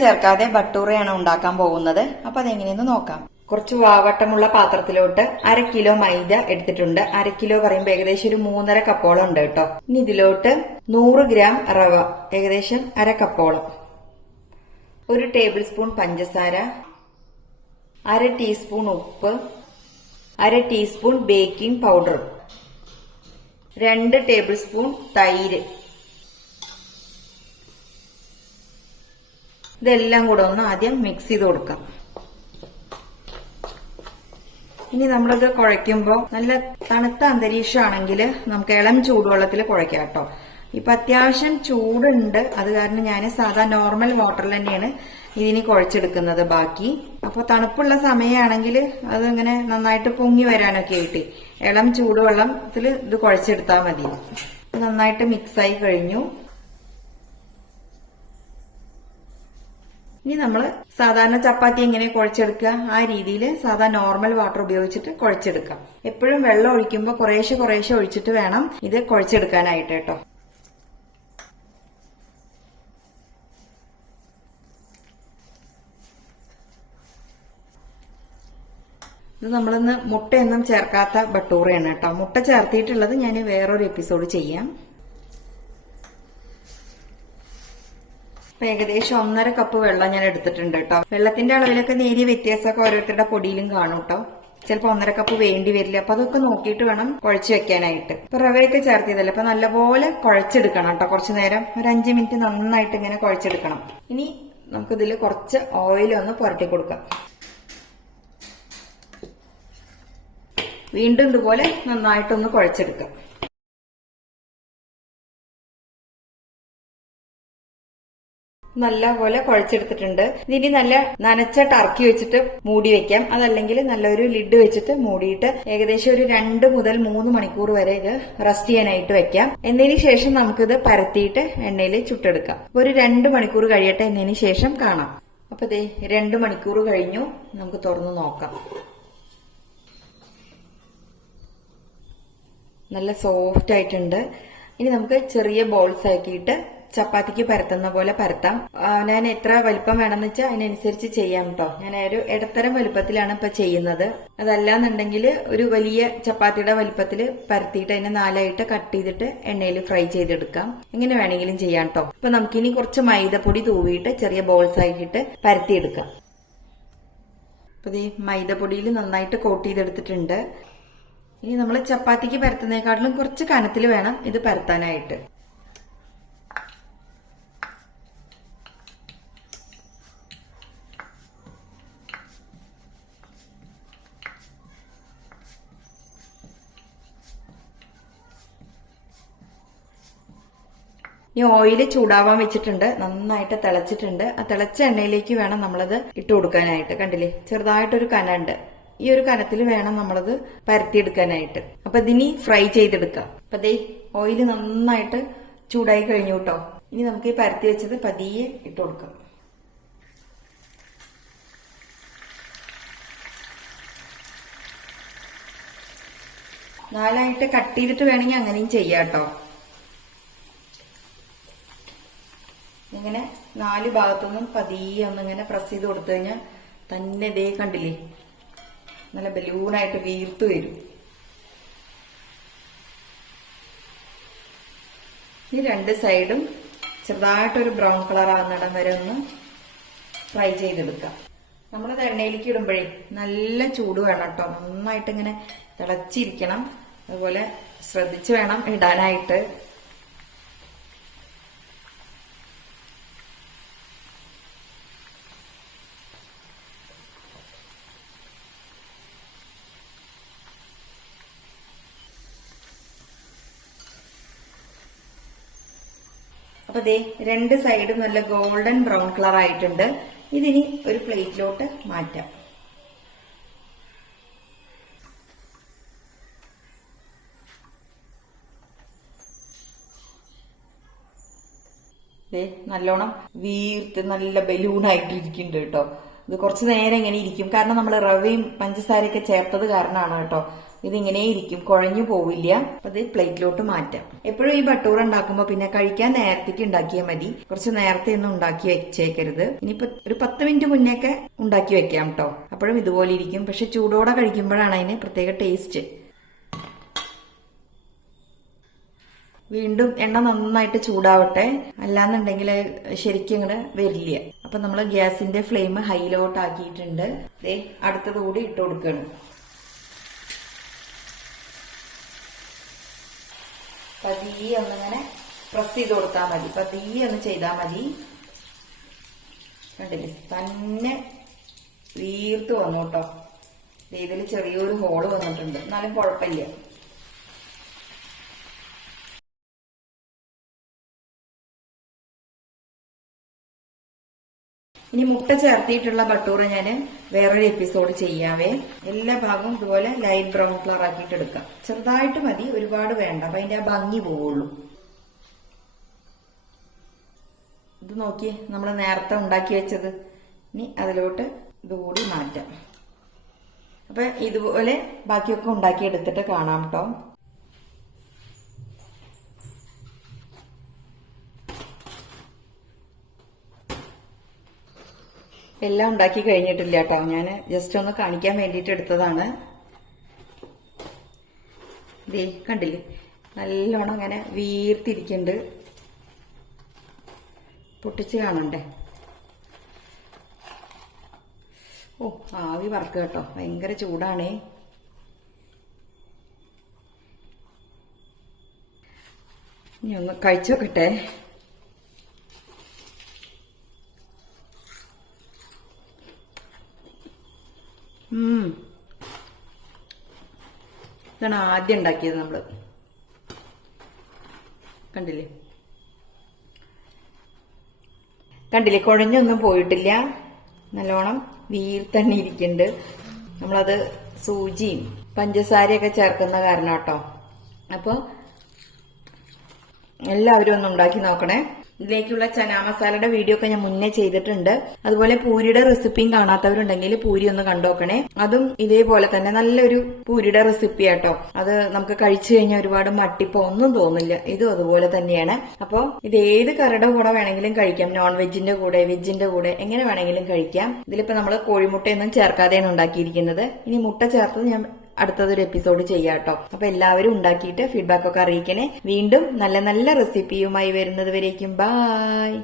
ചേർക്കാതെ ബട്ടൂറയാണ് ഉണ്ടാക്കാൻ പോകുന്നത്. അപ്പൊ അതെങ്ങനെയെന്ന് നോക്കാം. കുറച്ച് വാവട്ടമുള്ള പാത്രത്തിലോട്ട് 1/2 കിലോ മൈദ എടുത്തിട്ടുണ്ട്. 1/2 കിലോ പറയുമ്പോൾ ഏകദേശം ഒരു 3.5 കപ്പോളം ഉണ്ട് കേട്ടോ. ഇനി ഇതിലോട്ട് 100 ഗ്രാം റവ, ഏകദേശം 1/2 കപ്പോളം, 1 ടേബിൾ സ്പൂൺ പഞ്ചസാര, 1/2 ടീസ്പൂൺ ഉപ്പ്, 1/2 teaspoon baking powder, 2 table spoon തൈര്. ഇതെല്ലാം കൂടെ ഒന്ന് ആദ്യം മിക്സ് ചെയ്ത് കൊടുക്കാം. ഇനി നമ്മളിത് കുഴയ്ക്കുമ്പോൾ നല്ല തണുത്ത അന്തരീക്ഷമാണെങ്കിൽ നമുക്ക് ഇളം ചൂടുവെള്ളത്തിൽ കുഴയ്ക്കാം കേട്ടോ. ഇപ്പൊ അത്യാവശ്യം ചൂടുണ്ട്, അത് കാരണം ഞാൻ സാധാ നോർമൽ വാട്ടറിൽ തന്നെയാണ് ഇതിന് കുഴച്ചെടുക്കുന്നത് ബാക്കി. അപ്പൊ തണുപ്പുള്ള സമയമാണെങ്കിൽ അത് ഇങ്ങനെ നന്നായിട്ട് പൊങ്ങി വരാനൊക്കെ ആയിട്ട് ഇളം ചൂടുവെള്ളത്തിൽ ഇത് കുഴച്ചെടുത്താൽ മതി. നന്നായിട്ട് മിക്സായി കഴിഞ്ഞു. ഇനി നമ്മൾ സാധാരണ ചപ്പാത്തി എങ്ങനെ കുഴച്ചെടുക്കുക ആ രീതിയിൽ സാധാ നോർമൽ വാട്ടർ ഉപയോഗിച്ചിട്ട് കുഴച്ചെടുക്കാം. എപ്പോഴും വെള്ളം ഒഴിക്കുമ്പോൾ കുറേശ്ശെ ഒഴിച്ചിട്ട് വേണം ഇത് കുഴച്ചെടുക്കാനായിട്ട് കേട്ടോ. ഇത് നമ്മളിന്ന് മുട്ടയൊന്നും ചേർക്കാത്ത ബട്ടൂറയാണ് കേട്ടോ. മുട്ട ചേർത്തിട്ടുള്ളത് ഞാൻ വേറൊരു എപ്പിസോഡ് ചെയ്യാം. ഏകദേശം 1.5 കപ്പ് വെള്ളം ഞാൻ എടുത്തിട്ടുണ്ട് കേട്ടോ. വെള്ളത്തിന്റെ അളവിലൊക്കെ നേരിയ വ്യത്യാസമൊക്കെ ഓരോരുത്തരുടെ പൊടിയിലും കാണും കേട്ടോ. ചിലപ്പോൾ 1.5 കപ്പ് വേണ്ടി വരില്ല. അപ്പൊ അതൊക്കെ നോക്കിയിട്ട് വേണം കുഴച്ച് വെക്കാനായിട്ട്. ഇപ്പൊ റവയൊക്കെ ചേർത്തിയതല്ല, അപ്പൊ നല്ലപോലെ കുഴച്ചെടുക്കണം കേട്ടോ. കുറച്ചു നേരം ഒരു 5 മിനിറ്റ് നന്നായിട്ട് ഇങ്ങനെ കുഴച്ചെടുക്കണം. ഇനി നമുക്കിതിൽ കുറച്ച് ഓയിൽ ഒന്ന് പുരട്ടി കൊടുക്കാം. വീണ്ടും ഇതുപോലെ നന്നായിട്ടൊന്ന് കുഴച്ചെടുക്കാം. നല്ലപോലെ കുഴച്ചെടുത്തിട്ടുണ്ട്. ഇനി നല്ല നനച്ച ടർക്കി വെച്ചിട്ട് മൂടി വെക്കാം. അതല്ലെങ്കിൽ നല്ലൊരു ലിഡ് വെച്ചിട്ട് മൂടിയിട്ട് ഏകദേശം ഒരു 2 മുതൽ 3 മണിക്കൂർ വരെ ഇത് റെസ്റ്റ് ചെയ്യാനായിട്ട് വെക്കാം. എന്നതിന് ശേഷം നമുക്കിത് പരത്തിയിട്ട് എണ്ണയിൽ ചുട്ടെടുക്കാം. ഒരു 2 മണിക്കൂർ കഴിയട്ടെ, എന്നതിന് ശേഷം കാണാം. അപ്പൊ ദേ 2 മണിക്കൂർ കഴിഞ്ഞു. നമുക്ക് തുറന്നു നോക്കാം. നല്ല സോഫ്റ്റ് ആയിട്ടുണ്ട്. ഇനി നമുക്ക് ചെറിയ ബോൾസ് ആക്കിയിട്ട് ചപ്പാത്തിക്ക് പരത്തുന്ന പോലെ പരത്താം. ഞാൻ എത്ര വലിപ്പം വേണമെന്ന് വെച്ചാൽ അതിനനുസരിച്ച് ചെയ്യാം കേട്ടോ. ഞാൻ ഒരു ഇടത്തരം വലുപ്പത്തിലാണ് ഇപ്പൊ ചെയ്യുന്നത്. അതല്ലാന്നുണ്ടെങ്കിൽ ഒരു വലിയ ചപ്പാത്തിയുടെ വലിപ്പത്തിൽ പരത്തിയിട്ട് അതിനെ 4ആയിട്ട് കട്ട് ചെയ്തിട്ട് എണ്ണയിൽ ഫ്രൈ ചെയ്തെടുക്കാം. എങ്ങനെ വേണമെങ്കിലും ചെയ്യാം കേട്ടോ. അപ്പൊ നമുക്കിനി കുറച്ച് മൈദപ്പൊടി തൂവിയിട്ട് ചെറിയ ബോൾസ് ആക്കിയിട്ട് പരത്തിയെടുക്കാം. അപ്പൊ ഈ മൈദപ്പൊടിയിൽ നന്നായിട്ട് കോട്ട് ചെയ്തെടുത്തിട്ടുണ്ട്. ഇനി നമ്മൾ ചപ്പാത്തിക്ക് പരത്തുന്നതിനെക്കാട്ടിലും കുറച്ച് കനത്തിൽ വേണം ഇത് പരത്താനായിട്ട്. ഈ ഓയില് ചൂടാവാൻ വെച്ചിട്ടുണ്ട്, നന്നായിട്ട് തിളച്ചിട്ടുണ്ട്. ആ തിളച്ച എണ്ണയിലേക്ക് വേണം നമ്മളത് ഇട്ട് കൊടുക്കാനായിട്ട്. കണ്ടില്ലേ, ചെറുതായിട്ടൊരു കനുണ്ട്. ഈ ഒരു കനത്തിൽ വേണം നമ്മളത് പരത്തിയെടുക്കാനായിട്ട്. അപ്പൊ ഇതിനി ഫ്രൈ ചെയ്തെടുക്കാം. അപ്പൊ ദേ ഓയില് നന്നായിട്ട് ചൂടായി കഴിഞ്ഞു കേട്ടോ. ഇനി നമുക്ക് ഈ പരത്തി വെച്ചത് പതിയെ ഇട്ട് കൊടുക്കാം. നാലായിട്ട് കട്ട് ചെയ്തിട്ട് വേണമെങ്കിൽ അങ്ങനെയും ചെയ്യാം കേട്ടോ. ഇങ്ങനെ 4 ഭാഗത്തുനിന്നും പതിയെ ഒന്നിങ്ങനെ പ്രസ് ചെയ്ത് കൊടുത്തു കഴിഞ്ഞാൽ തന്നെ ദേ കണ്ടില്ലേ, നല്ല ബലൂണായിട്ട് വീർത്തു വരും. ഈ 2 സൈഡും ചെറുതായിട്ടൊരു ബ്രൗൺ കളർ ആകുന്നിടം വരെ ഒന്ന് ഫ്രൈ ചെയ്തെടുക്കാം. നമ്മളത് എണ്ണയിലേക്ക് ഇടുമ്പോഴേ നല്ല ചൂട് വേണം കേട്ടോ. നന്നായിട്ട് ഇങ്ങനെ തിളച്ചിരിക്കണം. അതുപോലെ ശ്രദ്ധിച്ച് വേണം ഇടാനായിട്ട്. അപ്പൊ ദേ 2 സൈഡും നല്ല ഗോൾഡൻ ബ്രൗൺ കളർ ആയിട്ടുണ്ട്. ഇതിനി ഒരു പ്ലേറ്റിലോട്ട് മാറ്റാം. നല്ലോണം വീർത്ത് നല്ല ബലൂണായിട്ട് ഇരിക്കുന്നുണ്ട് കേട്ടോ. ഇത് കുറച്ചു നേരം ഇങ്ങനെ ഇരിക്കും, കാരണം നമ്മൾ റവയും പഞ്ചസാരയൊക്കെ ചേർത്തത് കാരണമാണ് കേട്ടോ. ഇതിങ്ങനെ ഇരിക്കും, കുഴഞ്ഞു പോവില്ല. അപ്പൊ ഇത് പ്ലേറ്റിലോട്ട് മാറ്റാം. എപ്പോഴും ഈ ബട്ടൂർ ഉണ്ടാക്കുമ്പോ പിന്നെ കഴിക്കാൻ നേരത്തേക്ക് ഉണ്ടാക്കിയാൽ മതി, കുറച്ച് നേരത്തെ ഒന്നും ഉണ്ടാക്കി വെച്ചേക്കരുത്. ഇനിയിപ്പോ ഒരു 10 മിനിറ്റ് മുന്നേക്കെ ഉണ്ടാക്കി വെക്കാം കേട്ടോ. അപ്പോഴും ഇതുപോലെ ഇരിക്കും. പക്ഷെ ചൂടോടെ കഴിക്കുമ്പോഴാണ് അതിന് പ്രത്യേക ടേസ്റ്റ്. വീണ്ടും എണ്ണ നന്നായിട്ട് ചൂടാവട്ടെ, അല്ലാന്നുണ്ടെങ്കിൽ ശരിക്കും ഇങ്ങോട്ട് വരില്ല. അപ്പൊ നമ്മൾ ഗ്യാസിന്റെ ഫ്ലെയിം ഹൈയിലോട്ട് ആക്കിയിട്ടുണ്ട്. അടുത്തത് കൂടി ഇട്ട് കൊടുക്കണം. പതിയെ ഒന്നിങ്ങനെ പ്രസ് ചെയ്ത് കൊടുത്താൽ മതി, പതിയെ ഒന്ന് ചെയ്താൽ മതി. കണ്ടില്ലേ, തന്നെ വീർത്ത് വന്നു കേട്ടോ. ഇതിൽ ചെറിയൊരു ഹോള് വന്നിട്ടുണ്ട്, എന്നാലും കുഴപ്പമില്ല. ഇനി മുട്ട ചേർത്തിട്ടുള്ള ബട്ടൂറ് ഞാൻ വേറൊരു എപ്പിസോഡ് ചെയ്യാവേ. എല്ലാ ഭാഗവും ഇതുപോലെ ലൈറ്റ് ബ്രൗൺ കളർ ആക്കിയിട്ട് എടുക്കാം. ചെറുതായിട്ട് മതി, ഒരുപാട് വേണ്ട, അപ്പൊ അതിന്റെ ആ ഭംഗി പോവുള്ളൂ. ഇത് നോക്കിയേ, നമ്മൾ നേരത്തെ ഉണ്ടാക്കി വെച്ചത്. ഇനി അതിലോട്ട് ഇതുകൂടി മാറ്റാം. അപ്പൊ ഇതുപോലെ ബാക്കിയൊക്കെ ഉണ്ടാക്കി എടുത്തിട്ട് കാണാം കേട്ടോ. എല്ലാം ഉണ്ടാക്കി കഴിഞ്ഞിട്ടില്ല കേട്ടോ, ഞാൻ ജസ്റ്റ് ഒന്ന് കാണിക്കാൻ വേണ്ടിയിട്ട് എടുത്തതാണ്. ദേ കണ്ടില്ലേ, നല്ലോണം അങ്ങനെ വീർത്തിരിക്കുന്നുണ്ട്. പൊട്ടിച്ച് കാണണ്ടേ? ഓ, ആവി വറക്കുക കേട്ടോ, ഭയങ്കര ചൂടാണേ. ഇനി ഒന്ന് കഴിച്ചു നോക്കട്ടെ. ഇതാണ് ആദ്യം ഉണ്ടാക്കിയത് നമ്മള്. കണ്ടില്ലേ, കുഴഞ്ഞൊന്നും പോയിട്ടില്ല, നല്ലോണം വീർത്തന്നെ ഇരിക്കുന്നുണ്ട്. നമ്മളത് സൂചിയും പഞ്ചസാരയൊക്കെ ചേർക്കുന്ന കാരണം കേട്ടോ. അപ്പൊ എല്ലാവരും ഒന്ന് ഉണ്ടാക്കി നോക്കണേ. ഇതിലേക്കുള്ള ചനാ മസാലയുടെ വീഡിയോ ഒക്കെ ഞാൻ മുന്നേ ചെയ്തിട്ടുണ്ട്. അതുപോലെ പൂരിയുടെ റെസിപ്പിയും കാണാത്തവരുണ്ടെങ്കിൽ പൂരി ഒന്ന് കണ്ടോക്കണേ. അതും ഇതേപോലെ തന്നെ നല്ലൊരു പൂരിയുടെ റെസിപ്പി ആട്ടോ. അത് നമുക്ക് കഴിച്ചു കഴിഞ്ഞാൽ ഒരുപാട് മട്ടിപ്പോ ഒന്നും തോന്നില്ല. ഇതും അതുപോലെ തന്നെയാണ്. അപ്പൊ ഇത് ഏത് കറിയുടെ കൂടെ വേണമെങ്കിലും കഴിക്കാം, നോൺ വെജിന്റെ കൂടെ, വെജിന്റെ കൂടെ, എങ്ങനെ വേണമെങ്കിലും കഴിക്കാം. ഇതിലിപ്പോ നമ്മൾ കോഴിമുട്ടയൊന്നും ചേർക്കാതെയാണ് ഉണ്ടാക്കിയിരിക്കുന്നത്. ഇനി മുട്ട ചേർത്തത് ഞാൻ അടുത്തതൊരു എപ്പിസോഡ് ചെയ്യാം കേട്ടോ. അപ്പൊ എല്ലാവരും ഉണ്ടാക്കിയിട്ട് ഫീഡ്ബാക്ക് ഒക്കെ അറിയിക്കണേ. വീണ്ടും നല്ല നല്ല റെസിപ്പിയുമായി വരുന്നത് വരേക്കും ബായ്.